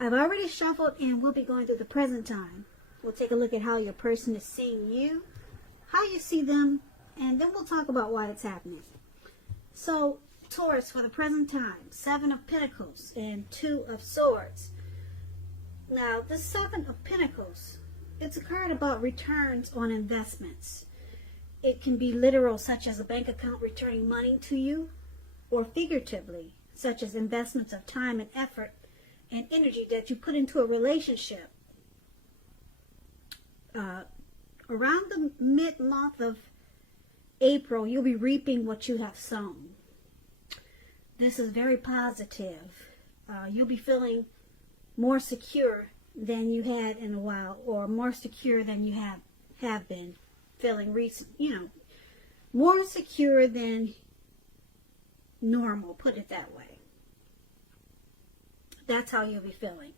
I've already shuffled and we'll be going through the present time. We'll take a look at how your person is seeing you, how you see them, and then we'll talk about why it's happening. So, Taurus, for the present time, 7 of Pentacles and 2 of Swords. Now, the 7 of Pentacles, it's a card about returns on investments. It can be literal, such as a bank account returning money to you, or figuratively, such as investments of time and effort and energy that you put into a relationship. Around the mid-month of April, you'll be reaping what you have sown. This is very positive. You'll be feeling more secure than you had in a while, or more secure than you have been feeling recent. More secure than normal, put it that way. That's how you'll be feeling.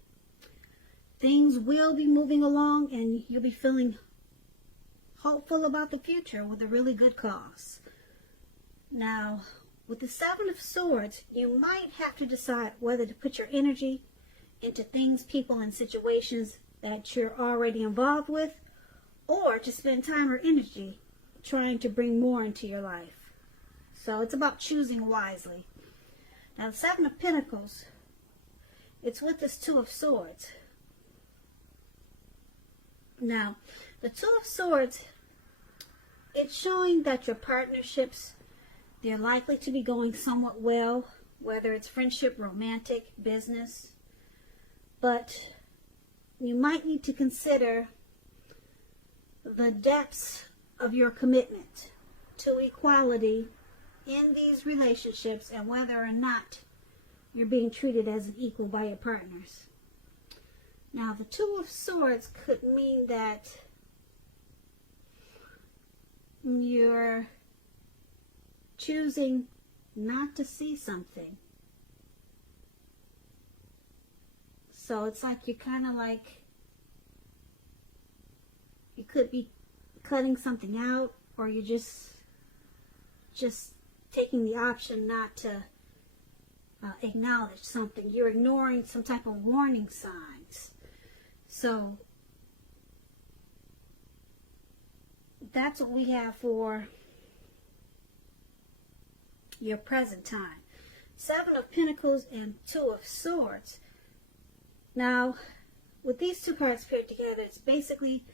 Things will be moving along and you'll be feeling hopeful about the future with a really good cause. Now, with the 7 of Swords, you might have to decide whether to put your energy into things, people, and situations that you're already involved with, or to spend time or energy trying to bring more into your life. So it's about choosing wisely. Now, the 7 of Pentacles, it's with this 2 of Swords. Now, the 2 of Swords, it's showing that your partnerships, they're likely to be going somewhat well, whether it's friendship, romantic, business. But you might need to consider the depths of your commitment to equality in these relationships and whether or not you're being treated as an equal by your partners. Now, the 2 of Swords could mean that you're choosing not to see something. So it's like you're kind of like, you could be cutting something out, or you're just taking the option not to acknowledge something. You're ignoring some type of warning signs. So that's what we have for your present time. 7 of Pentacles and 2 of Swords. Now, with these 2 cards paired together, it's basically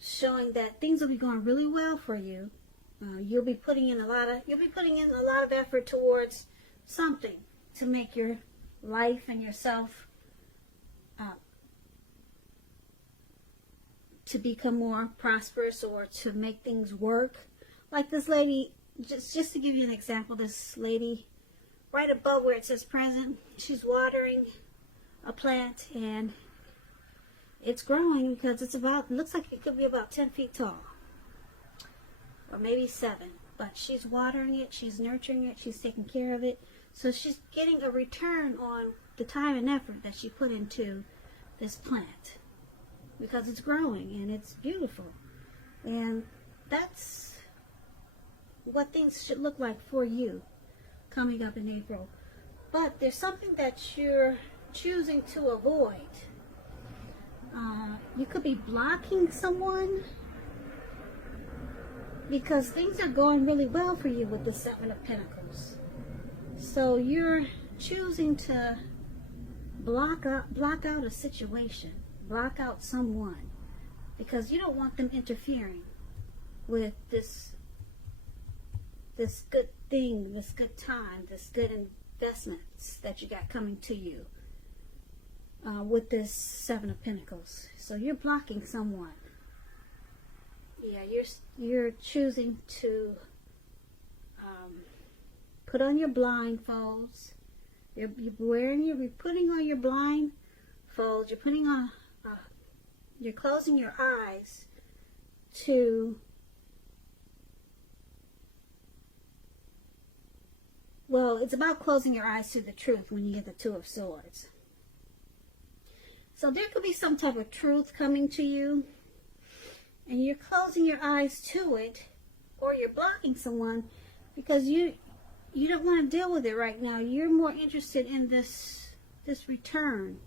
showing that things will be going really well for you. You'll be putting in a lot of effort towards something to make your life and yourself to become more prosperous, or to make things work. Like this lady, just to give you an example, this lady right above where it says present, she's watering a plant and it's growing because it looks like it could be about 10 feet tall, or maybe 7. But she's watering it, she's nurturing it, she's taking care of it. So she's getting a return on the time and effort that she put into this plant, because it's growing and it's beautiful. And that's what things should look like for you coming up in April. But there's something that you're choosing to avoid. You could be blocking someone because things are going really well for you with the 7 of Pentacles. So you're choosing to block out a situation, block out someone, because you don't want them interfering with this good thing, this good time, this good investments that you got coming to you with this 7 of Pentacles. So you're blocking someone. Yeah, you're choosing to put on your blindfolds. You're putting on your blindfolds. You're putting on, you're closing your eyes to, well, it's about closing your eyes to the truth when you get the 2 of Swords. So there could be some type of truth coming to you, and you're closing your eyes to it, or you're blocking someone because you don't want to deal with it right now. You're more interested in this this return.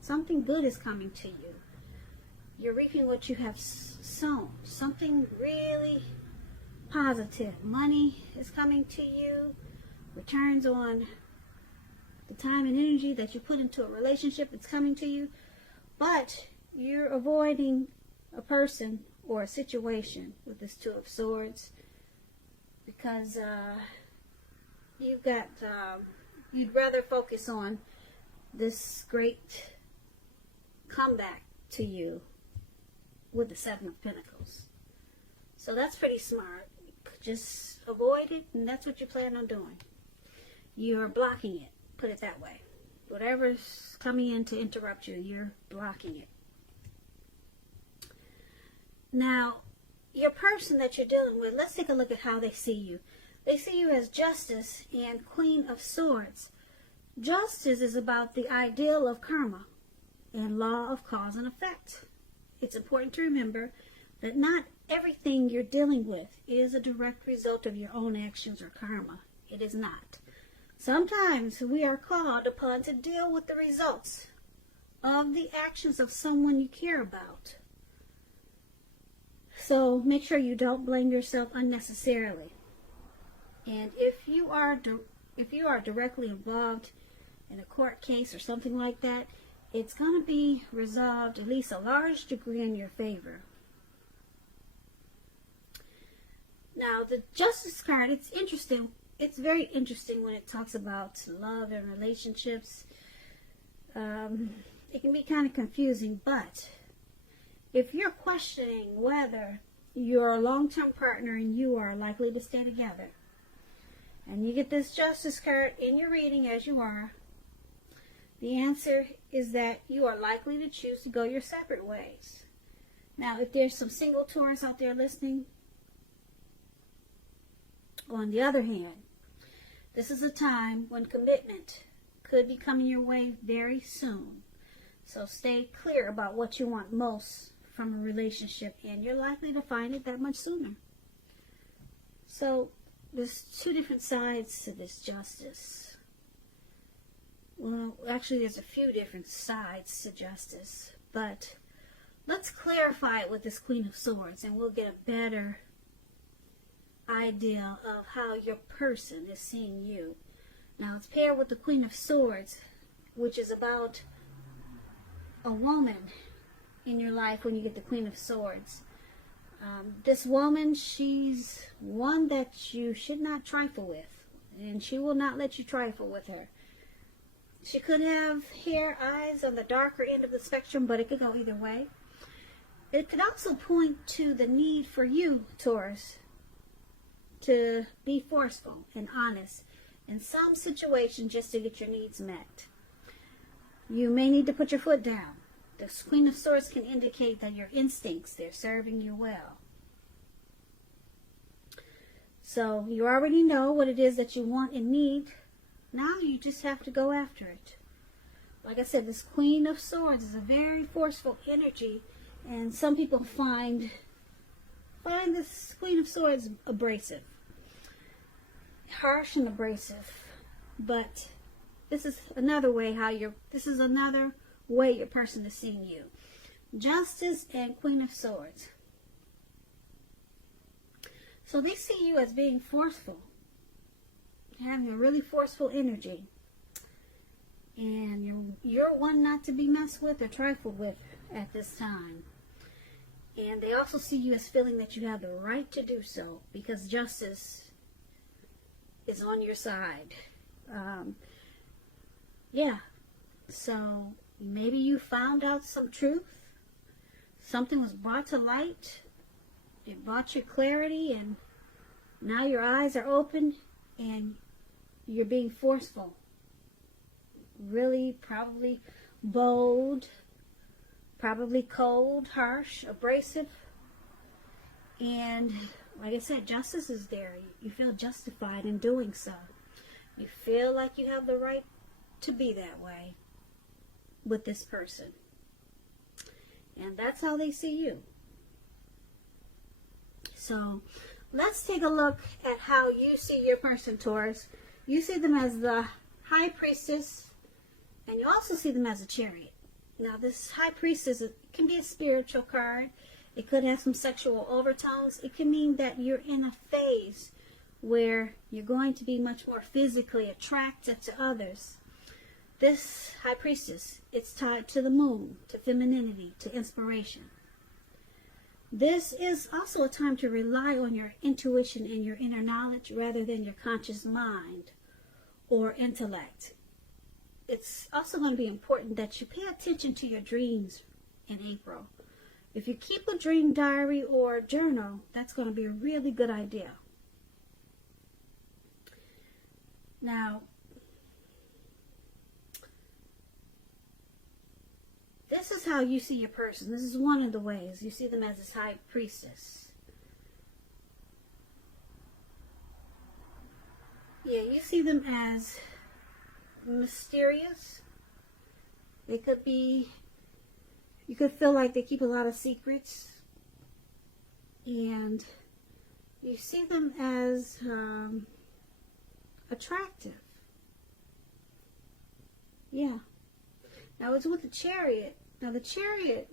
Something good is coming to you. You're reaping what you have sown. Something really positive. Money is coming to you. Returns on the time and energy that you put into a relationship, it's coming to you. But you're avoiding a person or a situation with this Two of Swords because you've got, you'd rather focus on this great comeback to you with the Seven of Pentacles. So that's pretty smart. Just avoid it, and that's what you plan on doing. You're blocking it, put it that way. Whatever's coming in to interrupt you, you're blocking it. Now, your person that you're dealing with, let's take a look at how they see you. They see you as Justice and Queen of Swords. Justice is about the ideal of karma and law of cause and effect. It's important to remember that not everything you're dealing with is a direct result of your own actions or karma. It is not. Sometimes we are called upon to deal with the results of the actions of someone you care about. So make sure you don't blame yourself unnecessarily. And if you are directly involved in a court case or something like that, it's going to be resolved at least a large degree in your favor. Now, the Justice card, it's interesting. It's very interesting when it talks about love and relationships. It can be kind of confusing, but if you're questioning whether your long-term partner and you are likely to stay together, and you get this Justice card in your reading as you are, the answer is that you are likely to choose to go your separate ways. Now, if there's some single Taurus out there listening, on the other hand, this is a time when commitment could be coming your way very soon. So stay clear about what you want most from a relationship, and you're likely to find it that much sooner. So there's two different sides to this Justice. Well, actually, there's a few different sides to Justice, but let's clarify it with this Queen of Swords, and we'll get a better idea of how your person is seeing you. Now, it's paired with the Queen of Swords, which is about a woman in your life when you get the Queen of Swords. This woman, she's one that you should not trifle with, and she will not let you trifle with her. She could have hair, eyes on the darker end of the spectrum, but it could go either way. It could also point to the need for you, Taurus, to be forceful and honest in some situation just to get your needs met. You may need to put your foot down. The Queen of Swords can indicate that your instincts, they're serving you well. So you already know what it is that you want and need. Now you just have to go after it. Like I said, this Queen of Swords is a very forceful energy, and some people find this Queen of Swords abrasive. Harsh and abrasive. But this is another way your person is seeing you. Justice and Queen of Swords. So they see you as being forceful, having a really forceful energy, and you're one not to be messed with or trifled with at this time. And they also see you as feeling that you have the right to do so because justice is on your side. So maybe you found out some truth, something was brought to light, it brought you clarity, and now your eyes are open and you're being forceful. Really, probably bold, probably cold, harsh, abrasive. And like I said, justice is there. You feel justified in doing so. You feel like you have the right to be that way with this person. And that's how they see you. So let's take a look at how you see your person, Taurus. You see them as the High Priestess And you also see them as a chariot. Now, this high priestess can be a spiritual card. It could have some sexual overtones. It can mean that you're in a phase where you're going to be much more physically attracted to others. This high priestess, it's tied to the moon, to femininity, to inspiration. This is also a time to rely on your intuition and your inner knowledge rather than your conscious mind or intellect. It's also going to be important that you pay attention to your dreams in April. If you keep a dream diary or journal, that's going to be a really good idea. Now, this is how you see your person. This is one of the ways. You see them as this high priestess. Yeah, you see them as mysterious. They could be, you could feel like they keep a lot of secrets. And you see them as attractive. Yeah. Now it's with the chariot. Now the chariot,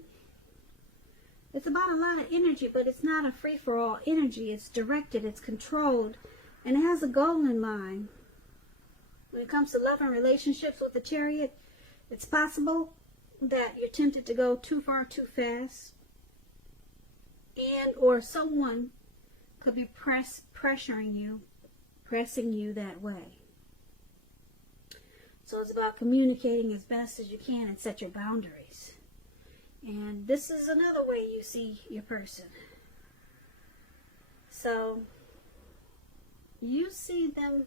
it's about a lot of energy, but it's not a free-for-all energy. It's directed, it's controlled, and it has a goal in mind. When it comes to love and relationships with the chariot, it's possible that you're tempted to go too far too fast, and or someone could be pressing you that way. So it's about communicating as best as you can and set your boundaries. And this is another way you see your person. So you see them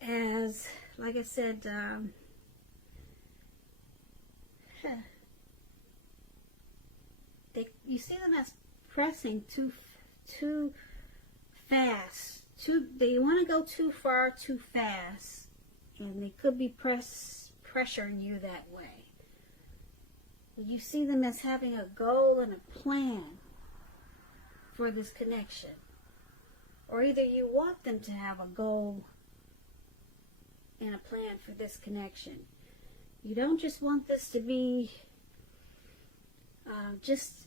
as, like I said, you see them as pressing too fast. They want to go too far too fast, and they could be pressuring you that way. You see them as having a goal and a plan for this connection, or either you want them to have a goal and a plan for this connection. You don't just want this to be just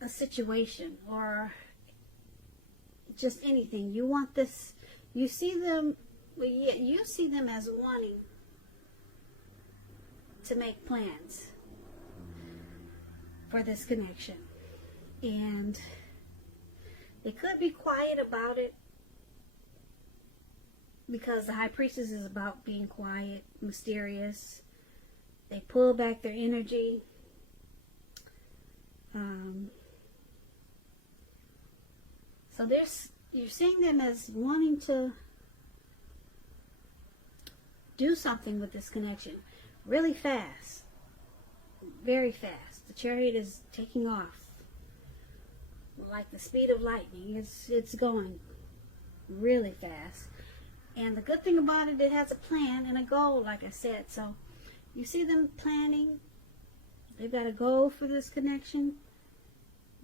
a situation or just anything. You want this, you see them, well, yeah, you see them as wanting to make plans for this connection. And they could be quiet about it, because the high priestess is about being quiet, mysterious. They pull back their energy. So you're seeing them as wanting to do something with this connection really fast, very fast. The chariot is taking off like the speed of lightning. It's going really fast. And the good thing about it, it has a plan and a goal, like I said. So you see them planning. They've got a goal for this connection.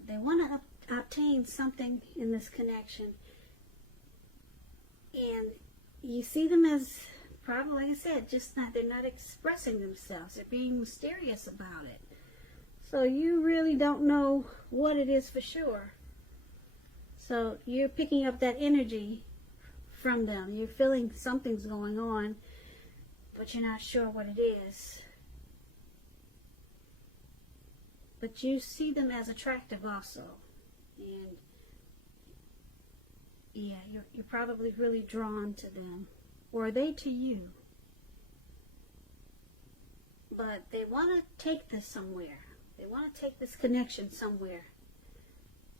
They want to obtain something in this connection. And you see them as, probably, like I said, they're not expressing themselves. They're being mysterious about it. So you really don't know what it is for sure. So you're picking up that energy from them. You're feeling something's going on, but you're not sure what it is. But you see them as attractive also. And yeah, you're probably really drawn to them. Or they to you. But they want to take this somewhere. They want to take this connection somewhere.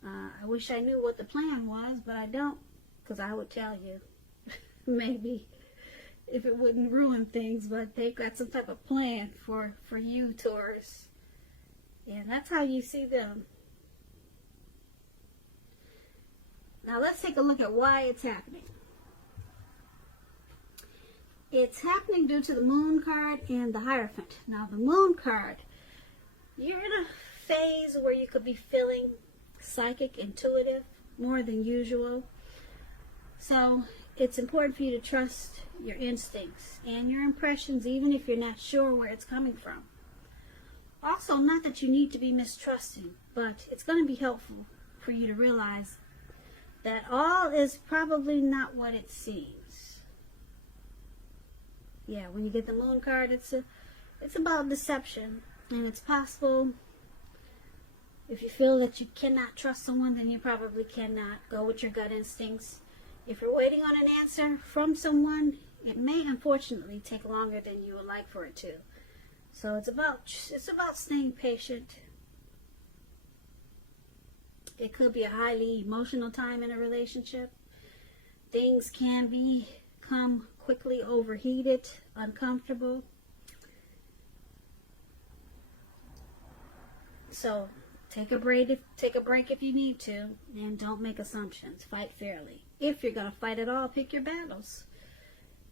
I wish I knew what the plan was, but I don't, because I would tell you. Maybe if it wouldn't ruin things, but they've got some type of plan for you, Taurus. And that's how you see them. Now let's take a look at why it's happening. It's happening due to the Moon card and the Hierophant. Now the Moon card, you're in a phase where you could be feeling psychic, intuitive, more than usual. So it's important for you to trust your instincts and your impressions, even if you're not sure where it's coming from. Also, not that you need to be mistrusting, but it's going to be helpful for you to realize that all is probably not what it seems. Yeah, when you get the moon card, it's about deception, and it's possible. If you feel that you cannot trust someone, then you probably cannot. Go with your gut instincts. If you're waiting on an answer from someone, it may unfortunately take longer than you would like for it to. So it's about staying patient. It could be a highly emotional time in a relationship. Things can become quickly overheated, uncomfortable. So take a break if you need to, and don't make assumptions. Fight fairly. If you're going to fight at all, pick your battles.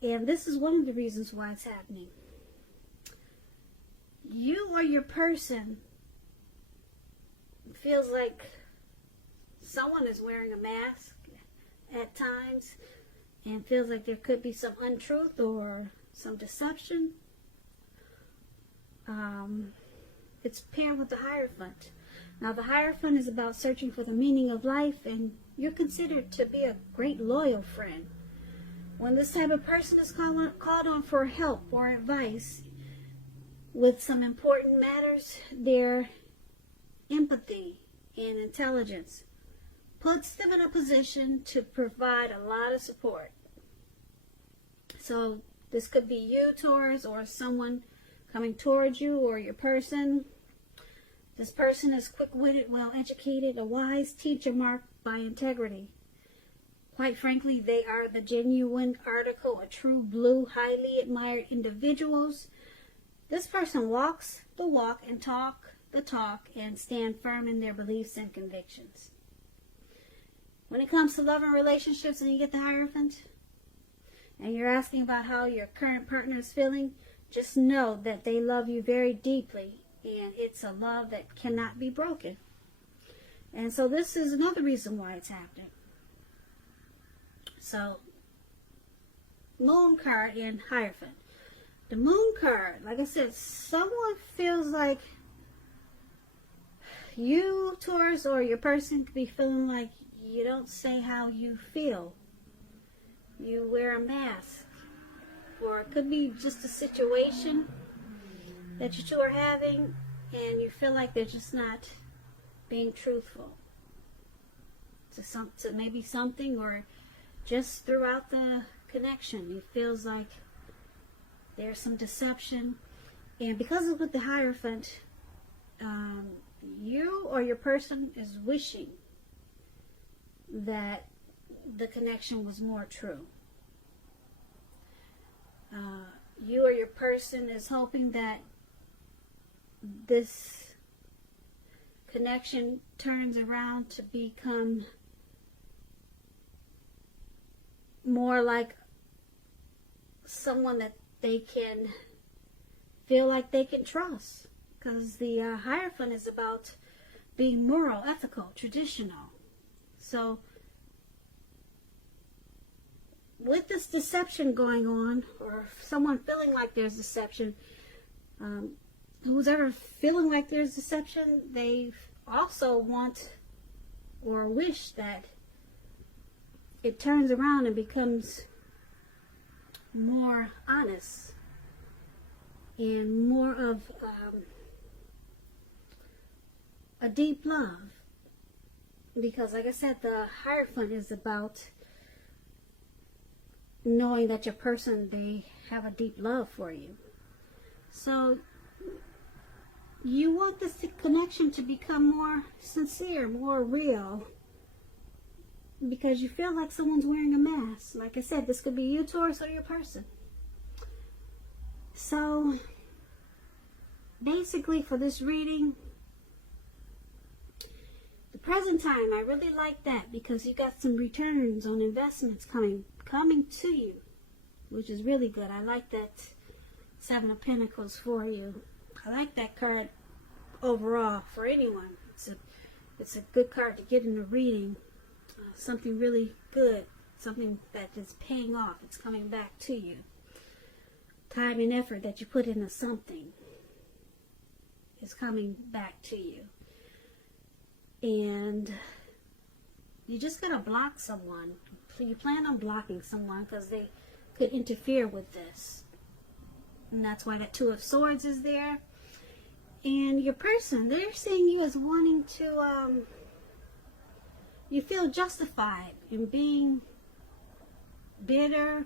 And this is one of the reasons why it's happening. You or your person feels like someone is wearing a mask at times, and feels like there could be some untruth or some deception. It's paired with the Hierophant. Now, the Hierophant is about searching for the meaning of life, and you're considered to be a great loyal friend. When this type of person is called on for help or advice with some important matters, their empathy and intelligence puts them in a position to provide a lot of support. So this could be you, Taurus, or someone coming towards you, or your person. This person is quick-witted, well-educated, a wise teacher marked by integrity. Quite frankly, they are the genuine article, a true blue, highly admired individuals. This person walks the walk and talk the talk and stand firm in their beliefs and convictions. When it comes to love and relationships and you get the Hierophant, and you're asking about how your current partner is feeling, just know that they love you very deeply, and it's a love that cannot be broken. And so this is another reason why it's happening. So, Moon card and Hierophant. The Moon card, like I said, someone feels like you, Taurus, or your person could be feeling like you don't say how you feel. You wear a mask. Or it could be just a situation that you two are having, and you feel like they're just not being truthful to maybe something, or just throughout the connection. It feels like there's some deception. And because it's with the Hierophant, you or your person is wishing that the connection was more true. You or your person is hoping that this connection turns around to become more like someone that they can feel like they can trust. Because the Hierophant is about being moral, ethical, traditional. So, with this deception going on, or someone feeling like there's deception, who's ever feeling like there's deception, they also want or wish that it turns around and becomes more honest and more of a deep love. Because, like I said, the Hierophant is about knowing that your person, they have a deep love for you. So you want this connection to become more sincere, more real, because you feel like someone's wearing a mask. Like I said, this could be you, Taurus, or your person. So basically, for this reading, the present time, I really like that, because you got some returns on investments coming to you, which is really good. I like that Seven of Pentacles for you. I like that card overall for anyone. It's a good card to get in a reading. Something really good something that is paying off. It's coming back to you. Time and effort that you put into something is coming back to you. And you just gotta block someone. You plan on blocking someone because they could interfere with this. And that's why that Two of Swords is there. And your person, they're seeing you as wanting to, you feel justified in being bitter,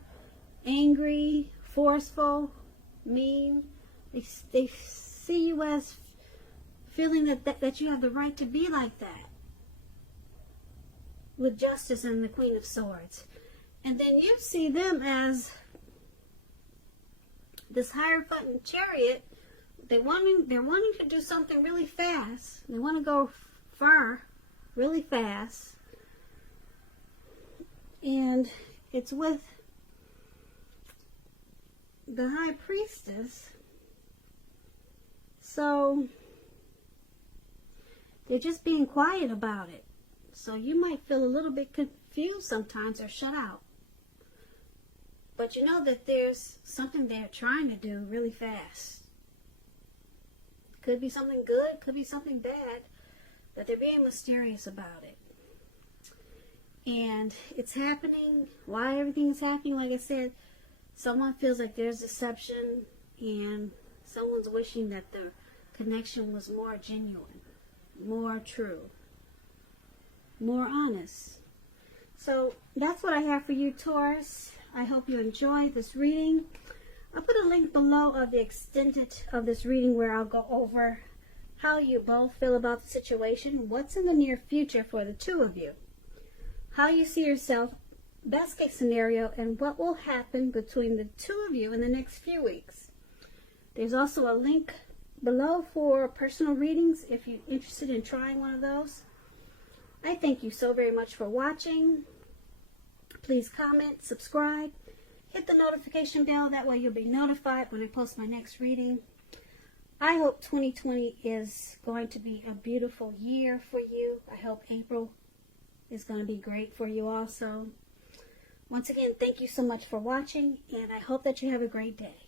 angry, forceful, mean. They see you as feeling that you have the right to be like that. With Justice and the Queen of Swords. And then you see them as this Hierophant Chariot. They're wanting to do something really fast. They want to go far really fast. And it's with the High Priestess. So they're just being quiet about it. So you might feel a little bit confused sometimes or shut out. But you know that there's something they're trying to do really fast. Could be something good, could be something bad, but they're being mysterious about it. And it's happening. Why everything's happening, like I said, someone feels like there's deception and someone's wishing that the connection was more genuine, more true, more honest. So that's what I have for you, Taurus. I hope you enjoyed this reading. I'll put a link below of the extended of this reading where I'll go over how you both feel about the situation, what's in the near future for the two of you, how you see yourself, best case scenario, and what will happen between the two of you in the next few weeks. There's also a link below for personal readings if you're interested in trying one of those. I thank you so very much for watching. Please comment, subscribe, hit the notification bell. That way you'll be notified when I post my next reading. I hope 2020 is going to be a beautiful year for you. I hope April is going to be great for you also. Once again, thank you so much for watching, and I hope that you have a great day.